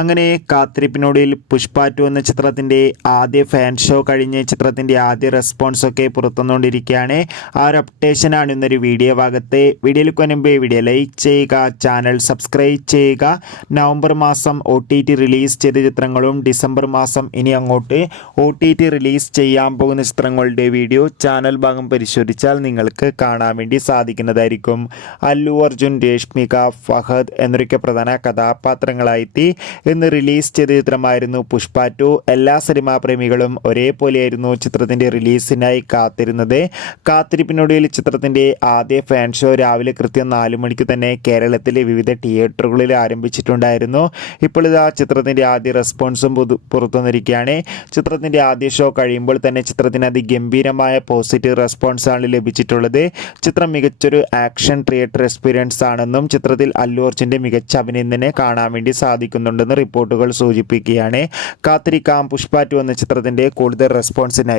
അങ്ങനെ കാത്തിരിപ്പിനൊടുവിൽ പുഷ്പ 2 എന്ന ചിത്രത്തിൻ്റെ ആദ്യ ഫാൻ ഷോ കഴിഞ്ഞ് ചിത്രത്തിൻ്റെ ആദ്യ റെസ്പോൺസൊക്കെ പുറത്തുവന്നുകൊണ്ടിരിക്കുകയാണ്. ആ ഒരു അപ്ഡേഷനാണ് ഇന്നൊരു വീഡിയോ ഭാഗത്ത്. വീഡിയോയിലേക്ക് മുൻപ് വീഡിയോ ലൈക്ക് ചെയ്യുക, ചാനൽ സബ്സ്ക്രൈബ് ചെയ്യുക. നവംബർ മാസം OTT റിലീസ് ചെയ്ത ചിത്രങ്ങളും ഡിസംബർ മാസം ഇനി അങ്ങോട്ട് OTT റിലീസ് ചെയ്യാൻ പോകുന്ന ചിത്രങ്ങളുടെ വീഡിയോ ചാനൽ ഭാഗം പരിശോധിച്ചാൽ നിങ്ങൾക്ക് കാണാൻ വേണ്ടി സാധിക്കുന്നതായിരിക്കും. അല്ലു അർജുൻ, രേഷ്മിക, ഫഹദ് എന്നൊക്കെ പ്രധാന കഥാപാത്രങ്ങളായി ഇന്ന് റിലീസ് ചെയ്ത ചിത്രമായിരുന്നു പുഷ്പ 2. എല്ലാ സിനിമാ പ്രേമികളും ഒരേപോലെയായിരുന്നു ചിത്രത്തിൻ്റെ റിലീസിനായി കാത്തിരുന്നത്. കാത്തിരിപ്പിനൊടുവിൽ ചിത്രത്തിൻ്റെ ആദ്യ ഫാൻ ഷോ രാവിലെ കൃത്യം 4 മണിക്ക് തന്നെ കേരളത്തിലെ വിവിധ തിയേറ്ററുകളിൽ ആരംഭിച്ചിട്ടുണ്ടായിരുന്നു. ഇപ്പോൾ ഇതാ ചിത്രത്തിൻ്റെ ആദ്യ റെസ്പോൺസും പുറത്തുവന്നിരിക്കുകയാണ്. ചിത്രത്തിൻ്റെ ആദ്യ ഷോ കഴിയുമ്പോൾ തന്നെ ചിത്രത്തിന് അതിഗംഭീരമായ പോസിറ്റീവ് റെസ്പോൺസാണ് ലഭിച്ചിട്ടുള്ളത്. ചിത്രം മികച്ചൊരു ആക്ഷൻ തിയേറ്റർ എക്സ്പീരിയൻസ് ആണെന്നും ചിത്രത്തിൽ അല്ലു അർജുൻ്റെ മികച്ച അഭിനയം തന്നെ കാണാൻ വേണ്ടി സാധിക്കുന്നുണ്ടെന്ന് റിപ്പോർട്ടുകൾ സൂചിപ്പിക്കുകയാണ്. കാത്തിരിക്കാം പുഷ്പ 2 എന്ന ചിത്രത്തിൻ്റെ കൂടുതൽ റെസ്പോൺസിനായി.